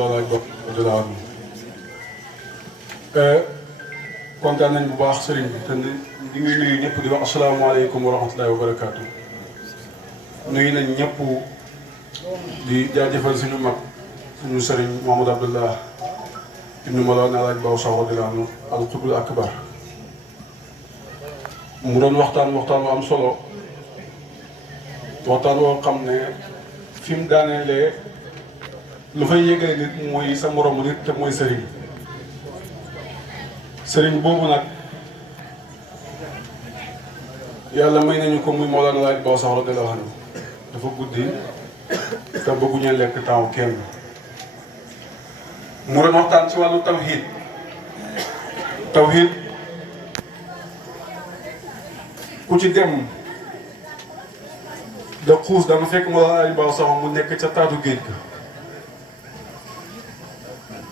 Mawlana Ba radiyallahu anhu kontaan nañ bu baax sëriñ bi te ñu ngi nuyu ñëpp di wax asalaamaaleykum wa rahmatullahi wa barakaatu. nuyu nañ ñëpp di jaajëfal suñu mag suñu sëriñ Mouhamadou Abdallah ibnu Mawlana Alaaji Ba radiyallahu anhu al qutbul akbar mu doon waxtaan bu am solo waxtaan woo xam ne fi mu daaneelee lu fay yëgale nit mooy sa moromu nit te mooy sëriñ sëriñ boobu nag yàlla may nañu ko muy Mawlana Alaaji Ba radiyallahu anhu dafa guddi te bëgguñu lekk temps kenn mu doon waxtaan ci wàllu tawhid ku ci dem da xuus danga fekk Mawlana Alaaji Ba mu nekk ca taatu géej ga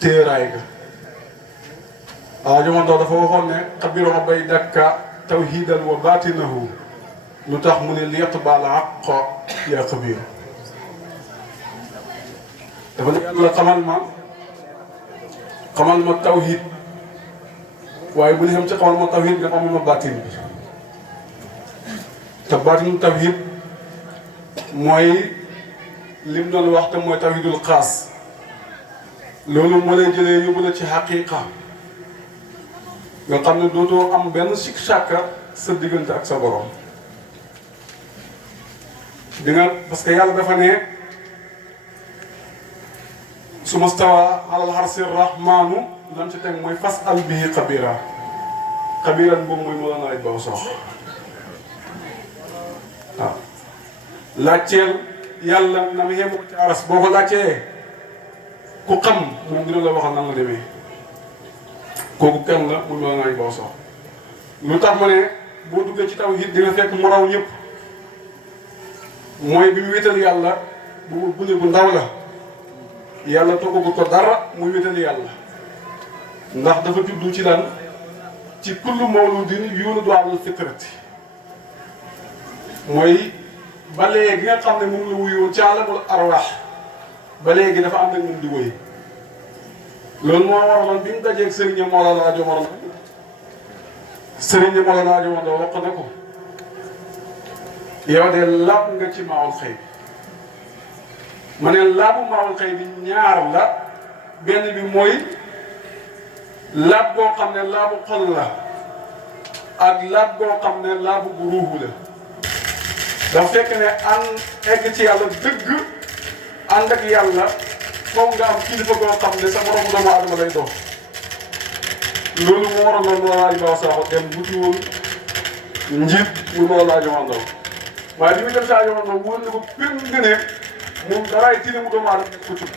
téeraay ga jamono dafa waxoon ne xabiro ma bay dakka tawhidan wa batinahu lu tax mu ne li yatbal haqq ya xabir dafa ne yàlla xamal ma tawhid waaye bu ñu xam ci xamal ma tawhid nga xamal ma batin bi te batinu tawhid mooy lim doon wax te mooy tawhidul xaas loolu moo lay jëlee yóbbu la ci xaqiqa nga xam ne dootoo am benn sikk sàkka sa diggante ak sa borom di nga parce que yàlla dafa ne summa stawa alal arsi rahmaanu lam ci teg mooy fas al bihi xabira xabiran boobu mooy Mawlana Alaaji Ba waaw laajteel yàlla na mu yem ci aras boo ko laajtee ku xam moom dina la waxal nan la demee kooku kenn la muy Mawlana Alaaji Ba lu tax ma ne boo duggee ci tawhid dina fekk mu raw ñëpp mooy bi mu wéetal yàlla bu gune bu ndaw la yàlla toggagu ko dara muy wéetal yàlla ndax dafa juddu ci lan ci kullu mawludin yuladu alal fitrati mooy ba léegi nga xam ne moom la wuyoo ci alamul arwaax ba léegi dafa am nag moom di woy loolu moo waraloon bi mu dajeeg Serigne Mawlana Alaaji Omar Serigne Mawlana Alaaji Omar wax na ko yow de laab nga ci maawul xëy ma ne laabu maawul xëy bi ñaar la benn bi mooy laab boo xam ne laabu xol la ak laab boo xam ne laabu bu ruuxu la dafa fekk ne egg ci yàlla dëgg ànd ak yàlla foog nga am kilifa goo xam ne sa moromu doomu aadama lay doon loolu moo waraloon Mawlana Alaaji Ba dem wuti woon njiit mu Mawlana Alaaji Omar waaye li muy def saa yoon nag wóor na ko péng ne moom daraay tiine mu doomu aadama ko cub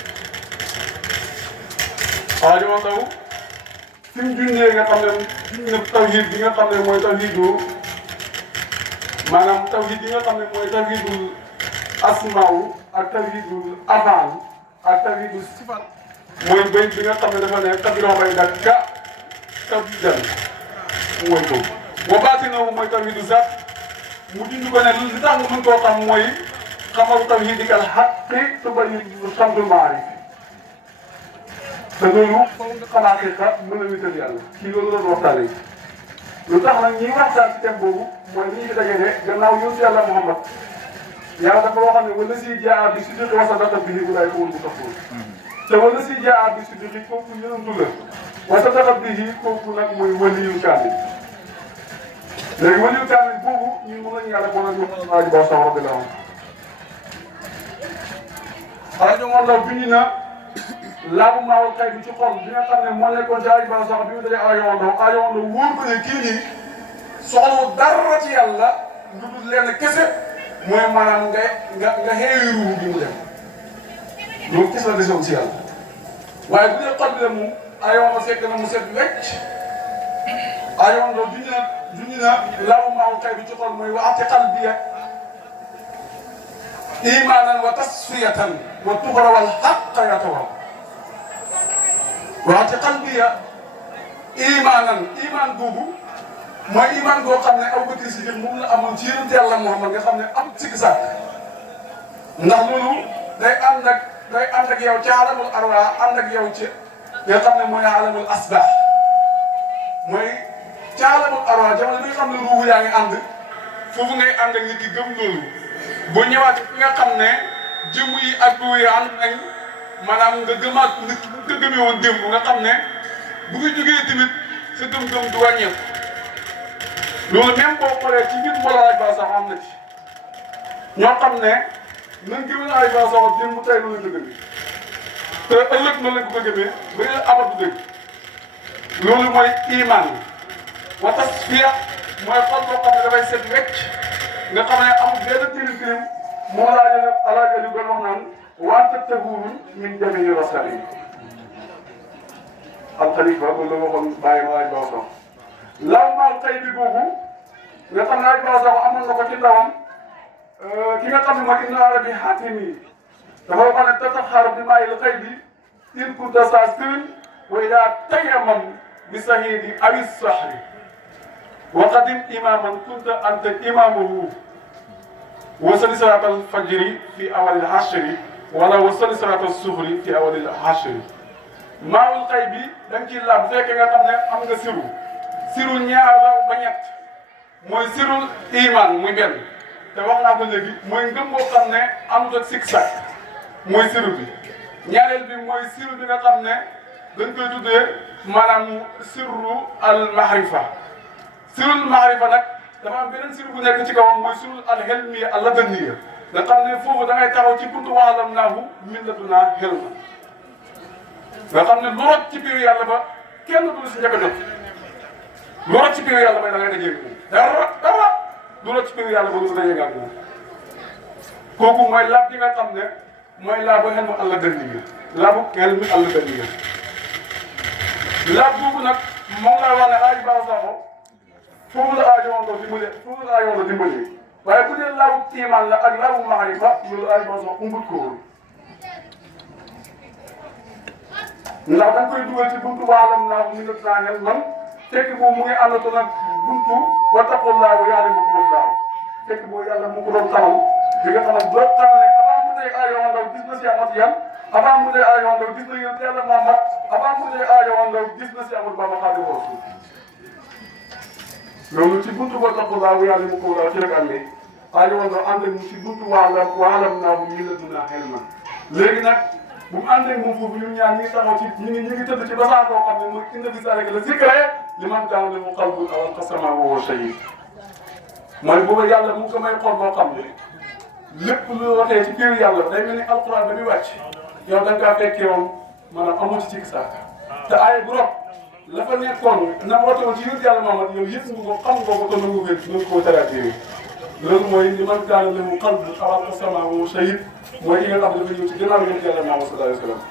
Alaaji Omar fi mu junjee nga xam ne tawhid bi nga xam ne mooy tawhidu maanaam tawhid bi nga xam ne mooy tawhidul asmaaw ak tawhidul afaan ak tawhidul sifat mooy béy bi nga xam ne dafa ne kabiroo bay dak ka tawhidan mooy ko boo baati na mooy tawhidu zat mu dindi ko ne li tax nga mën koo xam mooy xamal tawhidikal haqqi tubayyin samdul maarif te loolu foofu nga xalaatee ka mën a wéetal yàlla kii loolu doon waxtaanee lu tax nag ñi waxtaan ci thème boobu mooy li ñu fi dajee ne gannaaw yonent yàlla Muhammad yàlla dafa waxoon ne wala si jaa bi siddiqi wa sadaqa bihi ulaa'ika humul muttaquun te wala si jaa bi siddiqi kooku yonentu la wa sadaqa bihi kooku nag mooy waliyu kaamil léegi waliyu kaamil boobu ñun moom la ñu yàlla boole ñu Mawlana Alaaji Ba radiyallaahu anhu Alaaji Omar Ndaw bind na laabu maawul xëy bi ci xol bi nga xam ne moo nekkoon ci Alaaji Ba sax bi mu dajee Alaaji Omar Ndaw Alaaji Omar Ndaw wóor ko ne kii nii soxlawul dara ci yàlla lu dul lenn kese mooy maanaam nga xeewi ruubu bi mu dem loolu kese la desewu si yàlla waaye bu dee xol bi la moom Alaaji Omar fekk na mu set wecc Alaaji Omar Ndaw junj na laabu maawul xëy bi ci xol mooy waxati qalbiya imaanan wa tasfiyatan wa tuxra wal xaqqa yatawal waxati qalbiya imaanan imaan googu mooy imaan goo xam ne Abubakar Sidiq moom la amoon ci yonent Yàlla Muhammad nga xam ne am sikki sàkk ndax loolu day ànd ak day ànd ak yow ci alamul arwa ànd ak yow ci nga xam ne mooy alamul asbah mooy ci alamul arwa jamono bi nga xam ne ruuhu yaa ngi ànd foofu ngay ànd ak nit ki gëm loolu boo ñëwaatee fi nga xam ne jëmm yi ak ruuhu yi ànd nañ maanaam nga gëmaat nit nga gëmee woon démb nga xam ne bu fi jógee tamit sa gëm-gëm du wàññeeku loolu même boo xoolee ci biir mbooloo ay baax sax am na ci ñoo xam ne nañ gëmee ay baax sax démb tey loolu la gëmee te ëllëg noonu la ko gëmee ba ñu amatu dëgg loolu mooy iman wa tasfiya mooy xol boo xam ne dafay set wecc nga xam ne amul benn tilim tilim moo laa jël alaaja li doon wax naan wante tahuurun min jamii rasali alxalifa ba la waxoon bàyyi ma laaj baax sax law maal xëy bi boobu nga xam ne laaj baax sax amoon na ko ci ndawam ki nga xam ne mooy Ibn Arabi Haatimi dafa waxoon ne tataxaar bi maayil xëy bi in kunta saasirin wa idaa tayammam bi sahiidi awi sahri wa qadim imaaman kunta anta imaamuhu wasali salaatal fajri fi awalil hashri wala wasali salaatal suhri fi awalil hashri maawul xëy bi da nga ciy laab bu fekkee nga xam ne am nga siru ñaar la ba ñett mooy sirul iman muy benn te wax naa ko léegi mooy ngëm boo xam ne amut ak sikk sàkk mooy siru bi ñaareel bi mooy siru bi nga xam ne dañ koy tuddee maanaam sirru al mahrifa sirul mahrifa nag dafa am beneen siru bu nekk ci kawam mooy sirul al helmiya al ladaniya nga xam ne foofu da ngay taxaw ci buntu waalam naahu min ladunaa helma nga xam ne lu rot ci biir yàlla ba kenn du si njëkk a jot lu rot ci biir yàlla ba da ngay dajee moom dara lu rot ci biir yàlla ba du dajee ak moom kooku mooy laab bi nga xam ne mooy laabu xel mu àll dënn yi laabu xel mu àll dënn yi laab boobu nag moom laa wax ne aaj baax saxo foofu la aajowoon dimbali foofu la aajowoon dimbali waaye bu dee laabu iman la ak laabu maarifa loolu aaj baax saxo umbut ko woon ndax da nga koy dugal ci buntu waalam naa mu ngi naanel man fekk boobu mu ngi àndatoon ak buntu wa taqullahu ya'lamukumullahu fekk boobu yàlla mu ko doon taxaw di nga xam ne boo xam ne avant mu dee aajo ndaw gis na si amat yan avant mu dee aajo ndaw gis na yéen yàlla Muhammad avant mu dee aajo ndaw gis na si amat Baba Xaadimu Rasuul loolu ci buntu wa taqullahu ya'lamukumullahu ci rek amee aajo ndaw ànd ak mu ci buntu waalam naa mu ngi la dunaa xel man léegi nag bu mu ànd ak moom foofu ñun ñaar ñi ngi taxaw ci ñi ngi tëdd ci basaan boo xam ne mooy inna fi zaalika la zikra liman kaana lahu qalbun aw alqa sam'ahu wa huwa shahiid mooy booba yàlla mu ngi ko may xol boo xam ne lépp lu waxee ci biir yàlla day mel ni alquran ba muy wàcc yow da nga kaa fekkee woon maanaam amoo ci cig saak te aaya bu rob la fa nekkoon na woote woon ci yéen yàlla Muhammad yow yëpp nga ko xam nga ko te nangu nga koo traité loolu mooy liman kaana lahu qalbun aw alqa sam'ahu wa huwa shahiid mooy li nga xam ne dafa ñëw ci gannaaw yonent yàlla Muhammad sallallahu alayhi wa sallam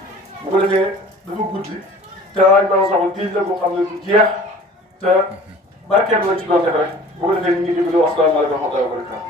bu ko defee dafa guddi te waaj ba soxla diij la boo xam ne du jeex te barkeem lañ ci doon def rek bu ko defee ñu ngi jublu asalaamaaleykum wa rahmatulah wa barakaatu